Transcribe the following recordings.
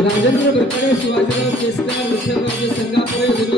राजेंद्र भटकाळे शिवाजीराव केसकर विठ्ठलराजे संगापुरे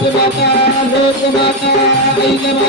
लोकमाता लोकमाता ऐकमा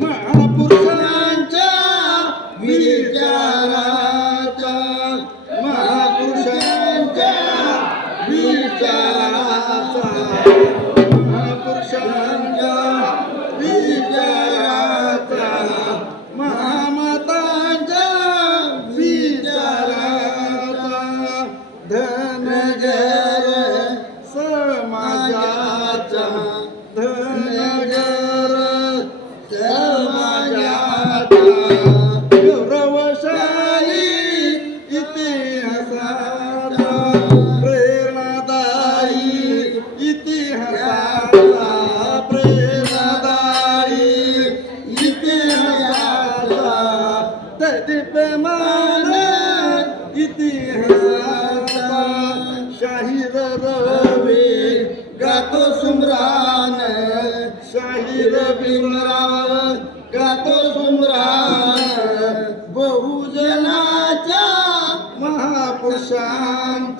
Marapurí. गणित पेमान इतिहासा शाहीर गातो सुमरान शाहीर भीमराव गातो सुमरान बहुजनाच्या महापुरुषांचा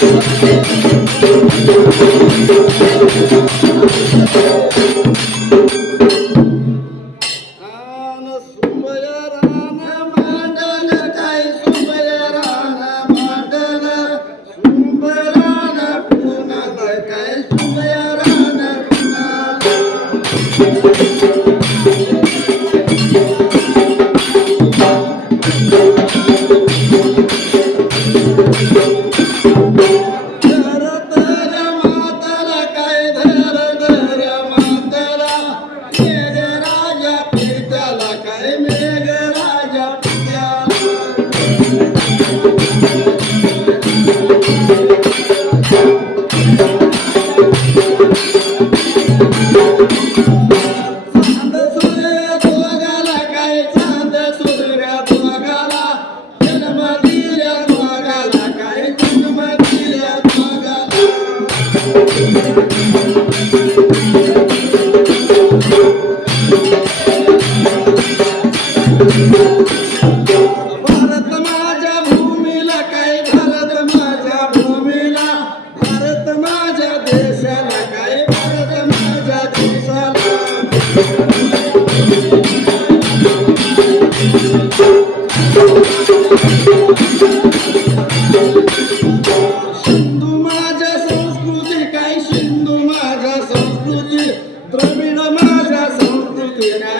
Thank you. Thank you.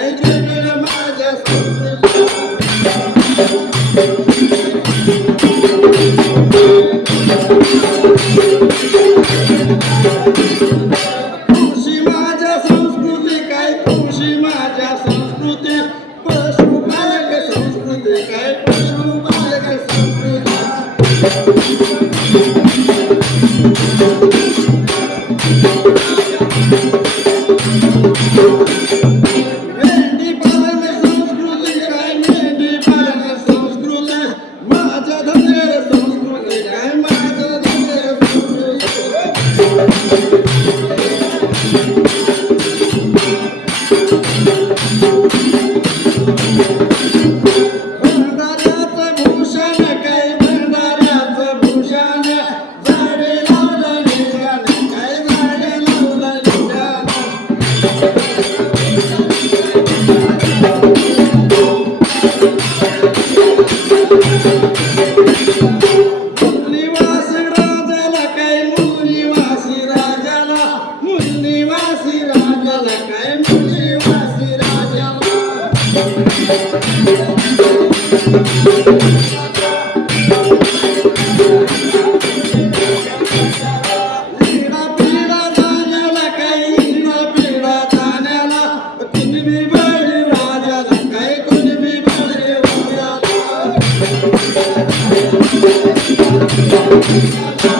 Música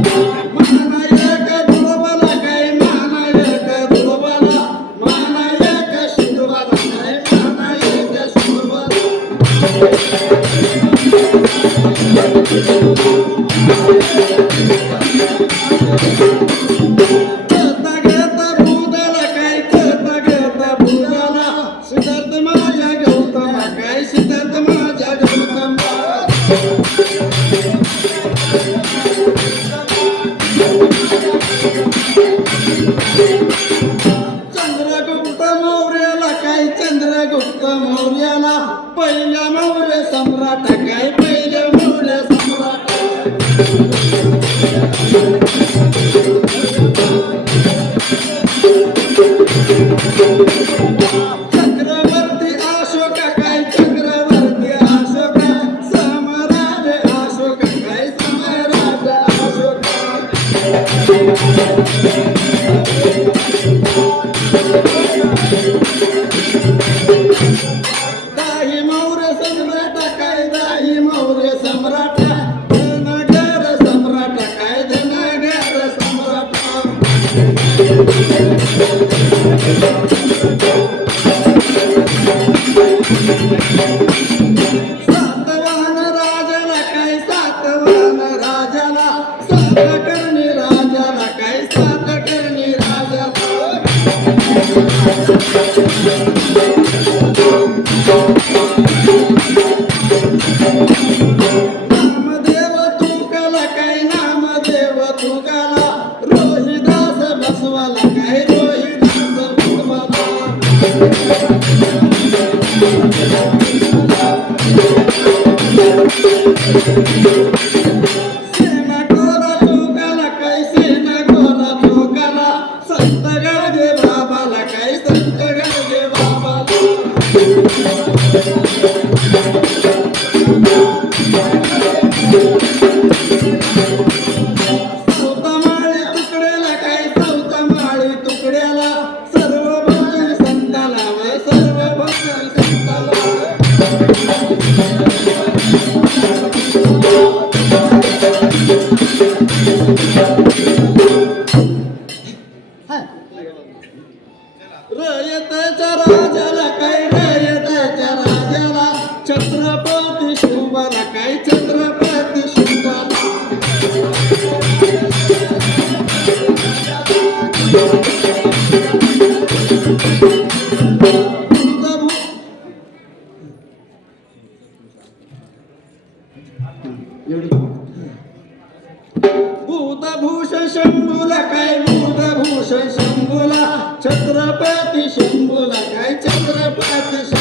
Bye.